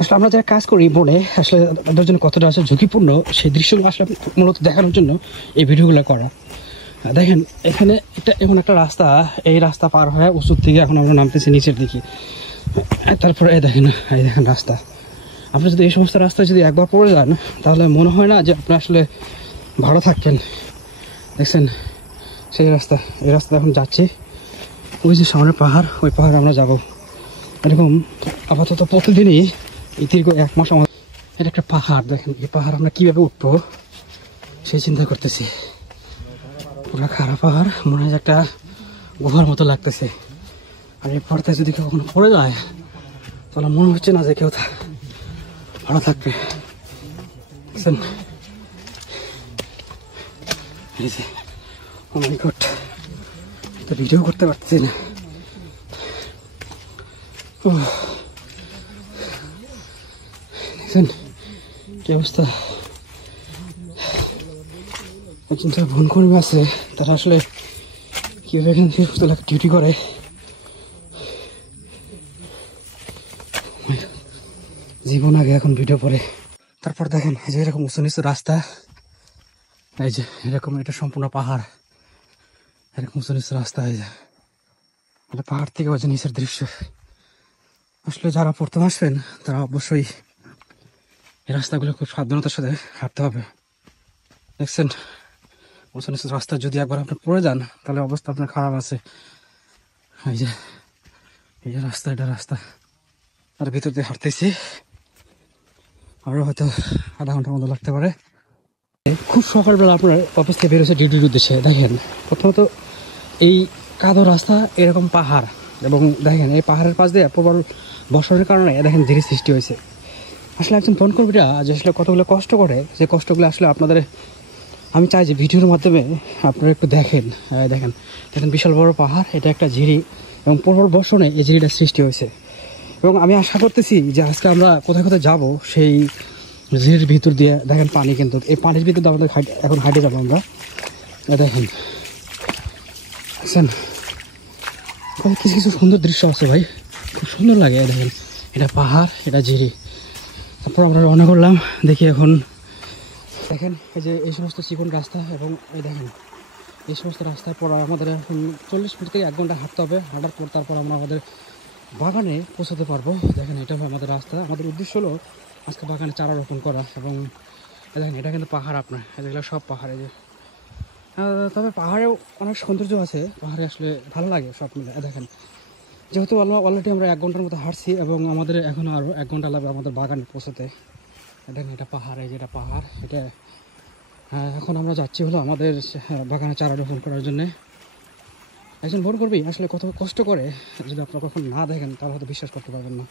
আসলে আমরা যারা কাজ করি বনে আসলে তাদের জন্য কতটা আসলে ঝুঁকিপূর্ণ সেই দৃশ্যগুলো আসলে মূলত দেখানোর জন্য এই ভিডিওগুলো করা। দেখেন এখানে এটা এমন একটা রাস্তা, এই রাস্তা পার হয়ে উঁচুর দিকে এখন আমরা নামতেছি নিচের দিকে। তারপরে দেখেন রাস্তা, আপনি যদি এই সমস্ত রাস্তায় যদি একবার পড়ে যান তাহলে মনে হয় না যে আপনি আসলে ভালো থাকবেন। দেখছেন সেই রাস্তা, এই রাস্তা এখন যাচ্ছি, ওই যে সামনে পাহাড়, ওই পাহাড় আমরা যাব। এরকম আপাতত প্রতিদিনই এই দীর্ঘ 1 মাস আমাদের এটা একটা পাহাড়। দেখেন এই পাহাড় আমরা কীভাবে উঠবো সেই চিন্তা করতেছি। পুরো খারাপ পাহাড়, মনে হয় একটা গুহার মতো লাগতেছে। আর এই পর্দা যদি কখনো পড়ে যায় তাহলে মনে হচ্ছে না যে কেউ ভালো থাকবে। বুঝছেন এই যে ও মাই গড, তো ভিডিও করতে পারছি না। দেখছেন কি অবস্থা। একজন যারা বনকর্মী আছে তারা আসলে কীভাবে এখানে ডিউটি করে। জীবন আগে এখন ভিডিও পরে। তারপর দেখেন এই যে এরকম উঁচু নিচু রাস্তা, এই যে এরকম, এটা সম্পূর্ণ পাহাড়, এরকম উঁচু নিচু রাস্তা। এই যে এটা পাহাড় থেকে ওই যে নিচের দৃশ্য। আসলে যারা প্রথম আসবেন তারা অবশ্যই এই রাস্তাগুলো খুব সাবধানতার সাথে হাঁটতে হবে। দেখছেন উঁচু নিচু রাস্তা, যদি একবার আপনি পড়ে যান তাহলে অবস্থা আপনার খারাপ আছে। এই যে রাস্তা, এটা রাস্তা, তার ভিতর দিয়ে হাঁটতেছি, আরও হয়তো আধা ঘন্টার মতো লাগতে পারে। খুব সকালবেলা আপনার অফিস থেকে বেরোচ্ছে ডিউটির উদ্দেশ্যে। দেখেন প্রথমত এই কাদো রাস্তা, এরকম পাহাড়, এবং দেখেন এই পাহাড়ের পাশ দিয়ে প্রবল বর্ষণের কারণে দেখেন ধীরে সৃষ্টি হয়েছে। আসলে একজন বনকর্মীরা যে আসলে কতগুলো কষ্ট করে, যে কষ্টগুলো আসলে আপনাদের আমি চাই যে ভিডিওর মাধ্যমে আপনারা একটু দেখেন। দেখেন দেখেন বিশাল বড় পাহাড়, এটা একটা ঝিরি, এবং প্রবল বর্ষণে এই ঝিরিটা সৃষ্টি হয়েছে। এবং আমি আশা করতেছি যে আজকে আমরা কোথায় কোথায় যাবো সেই ঝিরির ভিতর দিয়ে। দেখেন পানি, কিন্তু এই পানির ভিতর দিয়ে আমাদের এখন হাইটে যাবো আমরা। দেখেন কিছু কিছু সুন্দর দৃশ্য আছে ভাই, খুব সুন্দর লাগে। দেখেন এটা পাহাড়, এটা ঝিরি। তারপর আমরা রওনা করলাম। দেখি এখন দেখেন এই যে এই সমস্ত চিকন রাস্তা, এবং এই দেখেন এই সমস্ত রাস্তার পর আমাদের এখন 40 মিনিট থেকে 1 ঘন্টা হাঁটতে হবে। হাঁটার পর তারপর আমরা আমাদের বাগানে পৌঁছাতে পারবো। দেখেন এটা আমাদের রাস্তা। আমাদের উদ্দেশ্য হলো আজকে বাগানে চারা রোপণ করা। এবং দেখেন এটা কিন্তু পাহাড়, আপনার এগুলো সব পাহাড়ে যে, তবে পাহাড়েও অনেক সৌন্দর্য আছে। পাহাড়ে আসলে ভালো লাগে সব মিলে। দেখেন যেহেতু অলরেডি আমরা 1 ঘন্টার মতো হাঁটছি, এবং আমাদের এখন আরও 1 ঘন্টা লাগবে আমাদের বাগানে পৌঁছাতে। দেখেন এটা পাহাড়, এই যেটা পাহাড়, এটা এখন আমরা যাচ্ছি হলো আমাদের বাগানে চারা রোপণ করার জন্যে। একজন বনকর্মী আসলে কত কষ্ট করে, যদি আপনারা কখন না দেখেন তাহলে হয়তো বিশ্বাস করতে পারবেন না।